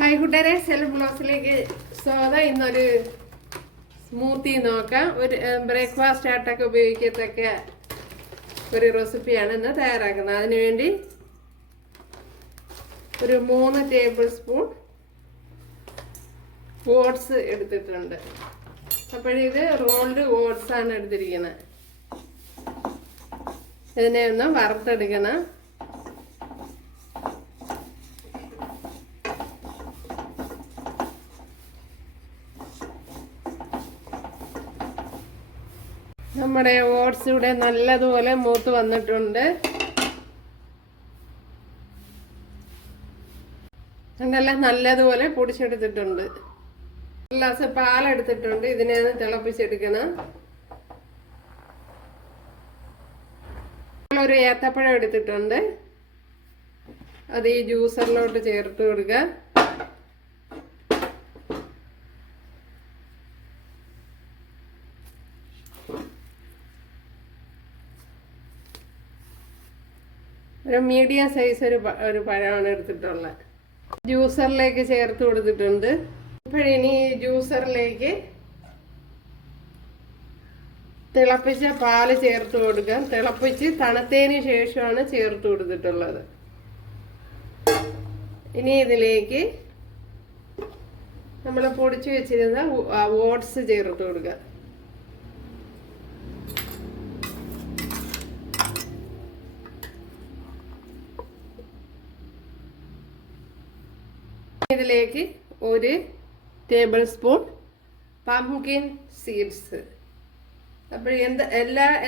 Hi കൂട്ടുകാരെ, self ബ്ലോഗ്സിലേക്ക് സ്വാഗതം. ഇന്നൊരു സ്മൂത്തി നോക്കാം. ഒരു ബ്രേക്ക്ഫാസ്റ്റ് ആയിട്ടൊക്കെ ഉപയോഗിക്കത്തക്ക ഒരു റെസിപ്പിയാണ് ഇന്ന് തയ്യാറാക്കുന്നത്. അതിനുവേണ്ടി ഒരു 3 ടേബിൾ സ്പൂൺ ഓട്സ് എടുത്തിട്ടുണ്ട്. അപ്പോഴിത് റോൾഡ് ഓട്സ് ആണ് എടുത്തിരിക്കുന്നത്. ഇതിനെ ഒന്ന് വറുത്തെടുക്കണം. നമ്മുടെ ഓട്സ് ഇവിടെ നല്ലതുപോലെ മൂത്ത് വന്നിട്ടുണ്ട്. അതെല്ലാം നല്ലതുപോലെ പൊടിച്ചെടുത്തിട്ടുണ്ട്. ഗ്ലാസ് പാലെടുത്തിട്ടുണ്ട്. ഇതിനെ ഒന്ന് തിളപ്പിച്ചെടുക്കണം. ഒരു ഏത്തപ്പഴം എടുത്തിട്ടുണ്ട്. അത് ഈ ജ്യൂസറിലോട്ട് ചേർത്ത് കൊടുക്കുക. ഒരു മീഡിയം സൈസ് ഒരു പഴമാണ് എടുത്തിട്ടുള്ളത്. ജ്യൂസറിലേക്ക് ചേർത്ത് കൊടുത്തിട്ടുണ്ട്. ഇപ്പോഴിനി ജ്യൂസറിലേക്ക് തിളപ്പിച്ച പാല് ചേർത്ത് കൊടുക്കാം. തിളപ്പിച്ച് തണുത്തതിന് ശേഷമാണ് ചേർത്ത് കൊടുത്തിട്ടുള്ളത്. ഇനി ഇതിലേക്ക് നമ്മൾ പൊടിച്ചു വെച്ചിരുന്ന ഓട്സ് ചേർത്ത് കൊടുക്കുക. ഇതിലേക്ക് 1 ടേബിൾ സ്പൂൺ പംകിൻ സീഡ്സ്. അപ്പോൾ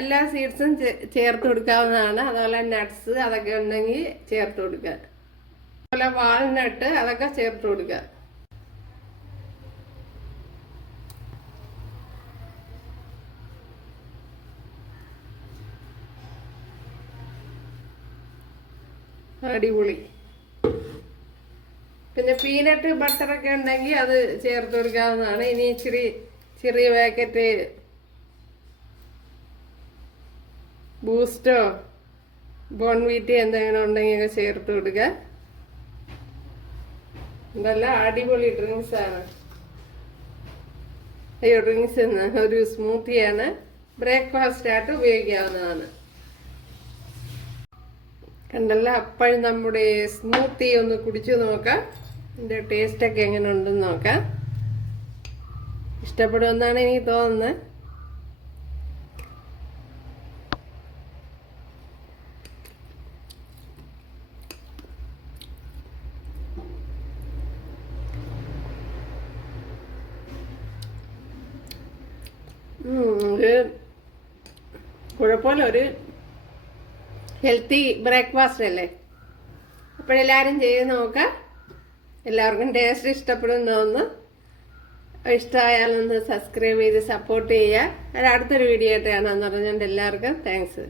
എല്ലാ സീഡ്സും ചേർത്ത് കൊടുക്കാവുന്നതാണ്. അതുപോലെ നട്ട്സ് അതൊക്കെ ഉണ്ടെങ്കിൽ ചേർത്ത് കൊടുക്കുക. അതുപോലെ വാൾനട്ട് അതൊക്കെ ചേർത്ത് കൊടുക്കുക. അടിപൊളി. പിന്നെ പീനട്ട് ബട്ടറൊക്കെ ഉണ്ടെങ്കിൽ അത് ചേർത്ത് കൊടുക്കാവുന്നതാണ്. ഇനി ചെറിയ പാക്കറ്റ് ബൂസ്റ്റോ ബോൺവീറ്റോ എന്തെങ്കിലും ഉണ്ടെങ്കിൽ ചേർത്ത് കൊടുക്കുക. ഇതെല്ലാം അടിപൊളി ഡ്രിങ്ക്സ് ആണ്. ഡ്രിങ്ക്സ് ഒരു സ്മൂത്തിയാണ്. ബ്രേക്ക്ഫാസ്റ്റ് ആയിട്ട് ഉപയോഗിക്കാവുന്നതാണ്. കണ്ടല്ലോ, അപ്പോഴും നമ്മുടെ സ്മൂത്തി ഒന്ന് കുടിച്ചു നോക്കാം. ഇതിൻ്റെ ടേസ്റ്റൊക്കെ എങ്ങനെ ഉണ്ടെന്ന് നോക്കാം. ഇഷ്ടപ്പെടുമെന്നാണ് എനിക്ക് തോന്നുന്നത്. കുഴപ്പമില്ല, ഒരു ഹെൽത്തി ബ്രേക്ക്ഫാസ്റ്റ് അല്ലേ. അപ്പോഴെല്ലാവരും ചെയ്ത് നോക്കാം. എല്ലാവർക്കും ടേസ്റ്റ് ഇഷ്ടപ്പെടുന്നൊന്ന് ഇഷ്ടമായാലൊന്ന് സബ്സ്ക്രൈബ് ചെയ്ത് സപ്പോർട്ട് ചെയ്യുക. അടുത്തൊരു വീഡിയോ ആയിട്ട് കാണാമെന്ന് പറഞ്ഞുകൊണ്ട് എല്ലാവർക്കും താങ്ക്സ്.